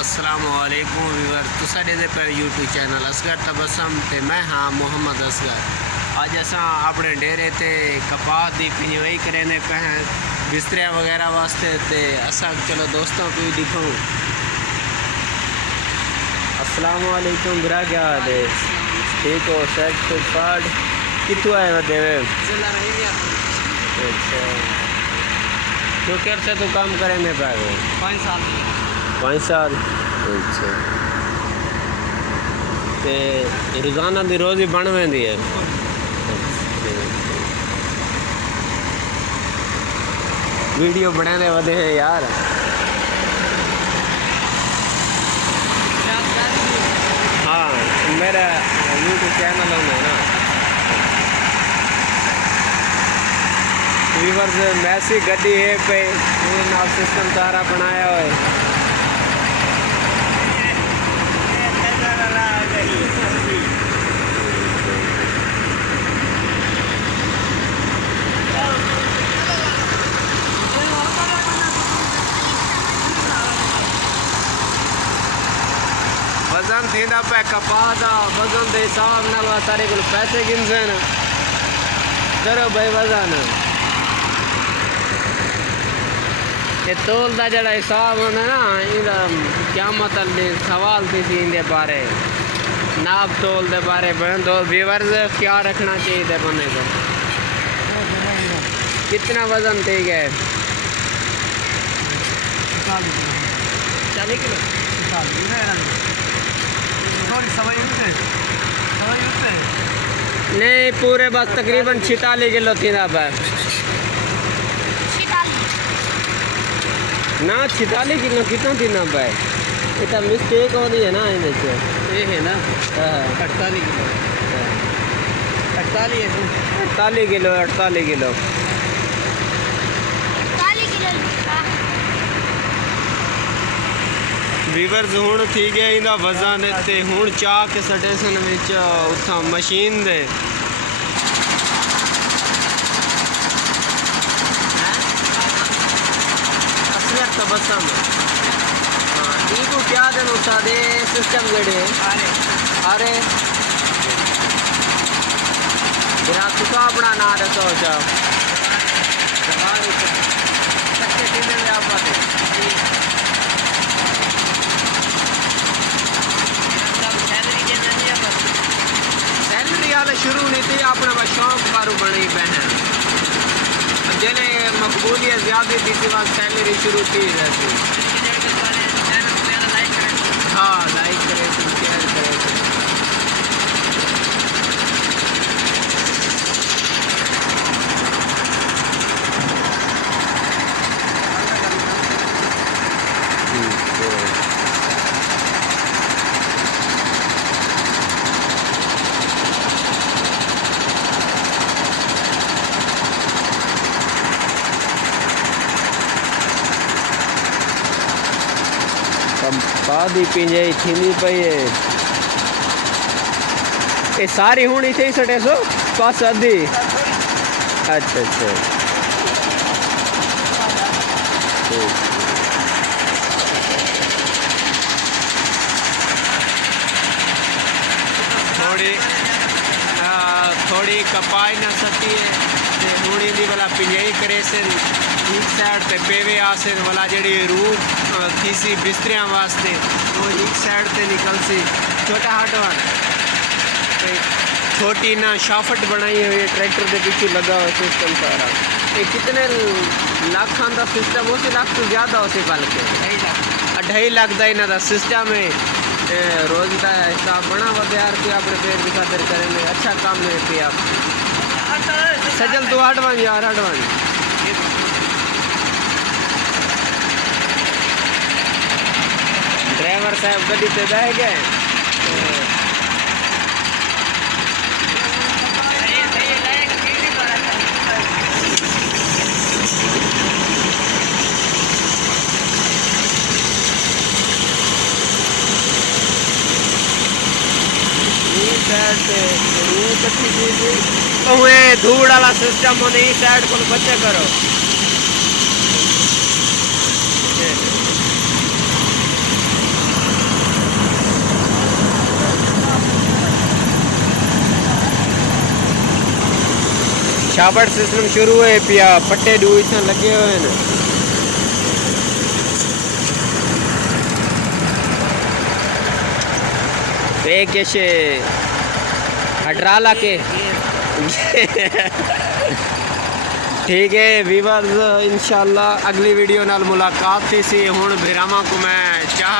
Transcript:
अस्सलामुअलैकुम व्यूअर तुसा दे पे यूट्यूब चैनल असगर तबसम ते मैं हाँ मोहम्मद असगर। अज असा अपने डेरे ते कपास की पिंजवाई करने पे हैं बिस्तरे वगैरह वास्ते ते असा चलो दोस्तों को भी दिखाऊँ। अस्सलामुअलैकुम बुरा क्या हाल है? ठीक हो? सेट तो पार्ट कितों आए वे देवे? अच्छा तो कैसे तो काम करेंगे पे 5 साल 5 साल। अच्छा ते रोजाना की रोज़ी बन वेंदी है। वीडियो बनाने वाले हैं यार। हाँ मेरा यूट्यूब चैनल है ना व्यूअर्स मैसी गड्डी है पे नाव सिस्टम सारा बनाया हुआ है। वजन थींदा पे कपास का वजन के हिसाब नाल सारे को पैसे गिनसे न करो भाई वजन ये तोल का जरा हिसाब होना ना इनका क्या मतलब सवाल थी इनके बारे नाप तोल के बारे बन दो व्यूअर्स क्या रखना चाहिए बने को कितना वजन ठीक है 40 किलो नहीं पूरे बस तकरीबन 46 किलो थी ना ना 46 किलो कितना थी ना भाई इतना मिस्टेक होती है ना ये है ना 48 किलो 48 किलो 48 किलो व्यूअर्स हुण थी गया इनका वजन ते हुण चाह के स्टेशन विच उत्थां मशीन दे असगर तबसम हाँ इनको क्या दिन उठा दे सिस्टम जड़े अरे बिना तुसा अपना ना रखो जाओ कच्चे टीले में आप आते शुरू नहीं थी अपने बस शौक कारू बनी बहन जिन्हें मकबूलियत ज़्यादा थी थी वहाँ सैलरी शुरू की रहती। हाँ लाइक करें शेयर करें पादी पिंजाई थी पई है ये सारी हूँ इतने सटे सो पास अद्धी अच्छा अच्छा थोड़ी थोड़ी कपाई न सकी है हूँ दी वाला पिंजाई करे से एक साइड पे पेवे आसे वाला जड़ी रूट थी सी बिस्तरियां वास्ते वो एक साइड पे निकल सी छोटा हटवा छोटी ना शाफट बनाई हुई है ट्रैक्टर के पीछे लगा हुआ सिस्टम सारा ये कितने लाख का सिस्टम उसी लाख तो ज़्यादा होती बल्कि 2.5 लाख का इन्हों का सिस्टम है। रोज का हिसाब बना हुआ तैयार किया अपने पेट की खातिर करेंगे अच्छा काम है कि आप सजल तो हटवानी यार हटवानी ड्राइवर साहब गड्डी से बह गए धूड़ वाला सिस्टम होने साइड को बच्चे करो शाबट सिस्टम शुरू है पिया पट्टे डू इतना लगे हुए हैं। कैसे हटराला के ठीक है वीवर्स इंशाल्लाह अगली वीडियो नाल मुलाकात थी सी। हुण भिरावां को मैं चाह